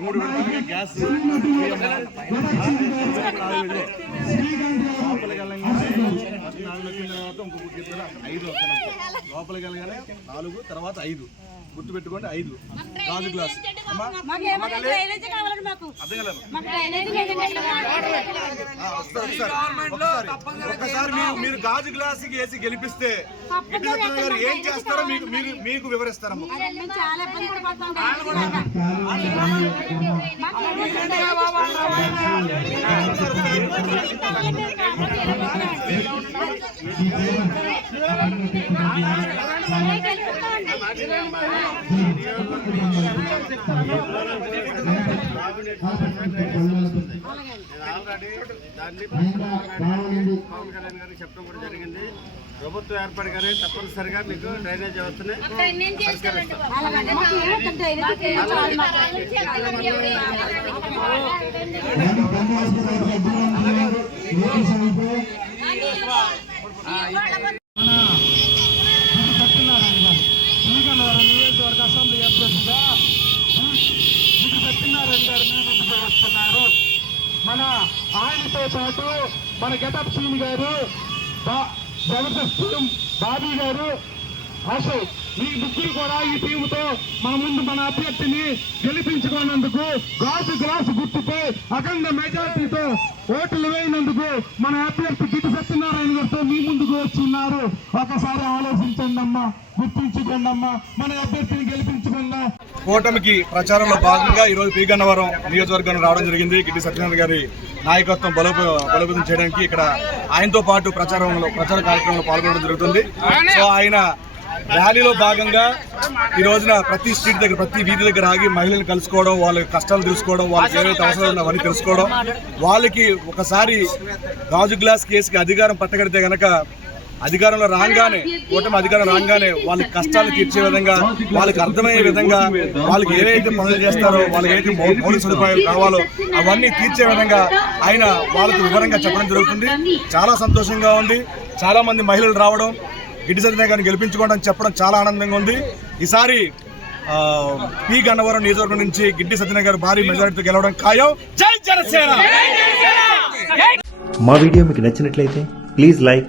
మూడు విడతలుగా గ్యాస్ లోపలికి వెళ్ళగానే నాలుగు వచ్చిన తర్వాత ఇంకొక ఐదు లోపలికి వెళ్ళగానే నాలుగు తర్వాత ఐదు. గుర్తు పెట్టుకోండి ఐదు గాజు గ్లాస్ ఒక్కసారి మీరు మీరు గాజు గ్లాస్కి వేసి గెలిపిస్తే గారు ఏం చేస్తారో మీకు మీరు మీకు వివరిస్తారమ్మా చాలా ఆల్రెడీ దాన్ని కళ్యాణ్ చెప్పడం కూడా జరిగింది ప్రభుత్వం ఏర్పడగానే తప్పనిసరిగా మీకు డ్రైనేజ్ వ్యవస్థని గారు శ్రీగంధవరం నియోజకవర్గ అసెంబ్లీ అభ్యర్థిగా గుడి సత్యనారాయణ గారు మీ ముందుకు వస్తున్నారు మన ఆయనతో పాటు మన గెటప్ సీన్ గారు జబర్దస్త్ బాబీ గారు అశోక్ మీ ముగ్గురు కూడా ఈ టీముతో మన ముందు మన అభ్యర్థిని గెలిపించుకున్నందుకు గ్లాసు గ్లాసు గుర్తుపై అఖండ మెజార్టీతో ఓట్లు వేయినందుకు మన అభ్యర్థి గిటి సత్యనారాయణ గారితో మీ ముందుకు వచ్చిన్నారు ఒకసారి ఆలోచించండి అమ్మా గుర్తించుకోండి అమ్మా మన అభ్యర్థిని గెలిపించుకుందాం. కూటమికి ప్రచారంలో భాగంగా ఈ పీగన్నవరం నియోజకవర్గం రావడం జరిగింది. గిడ్డి సత్యనారాయణ గారి నాయకత్వం బలోపే బలోపేతం చేయడానికి ఇక్కడ ఆయనతో పాటు ప్రచారంలో ప్రచార కార్యక్రమంలో పాల్గొనడం జరుగుతుంది. సో ఆయన ర్యాలీలో భాగంగా ఈ రోజున ప్రతి స్ట్రీట్ దగ్గర ప్రతి వీధి దగ్గర ఆగి మహిళలు కలుసుకోవడం వాళ్ళ కష్టాలు తెలుసుకోవడం వాళ్ళకి ఏవైతే అవసరాలు అవన్నీ తెలుసుకోవడం. వాళ్ళకి ఒకసారి గాజు గ్లాస్ కేసుకి అధికారం పట్టగడితే గనక అధికారంలో రాగానే కూటమి అధికారం రాగానే వాళ్ళ కష్టాలు తీర్చే విధంగా వాళ్ళకి అర్థమయ్యే విధంగా వాళ్ళకి ఏవైతే పనులు చేస్తారో వాళ్ళకి ఏదైతే మౌలిక సదుపాయాలు కావాలో అవన్నీ తీర్చే విధంగా ఆయన వాళ్ళకి వివరంగా చెప్పడం జరుగుతుంది. చాలా సంతోషంగా ఉంది. చాలా మంది మహిళలు రావడం గిడ్డి గారిని గెలిపించుకోవడం చెప్పడం చాలా ఆనందంగా ఉంది. ఈసారి ఆ, పి. గన్నవరం నియోజకవర్గం నుంచి గిడ్డి సత్యనారాయణ గారు భారీ మెజారిటీతో గెలవడం ఖాయం. జై జనసేన! మా వీడియో మీకు నచ్చినట్లయితే please like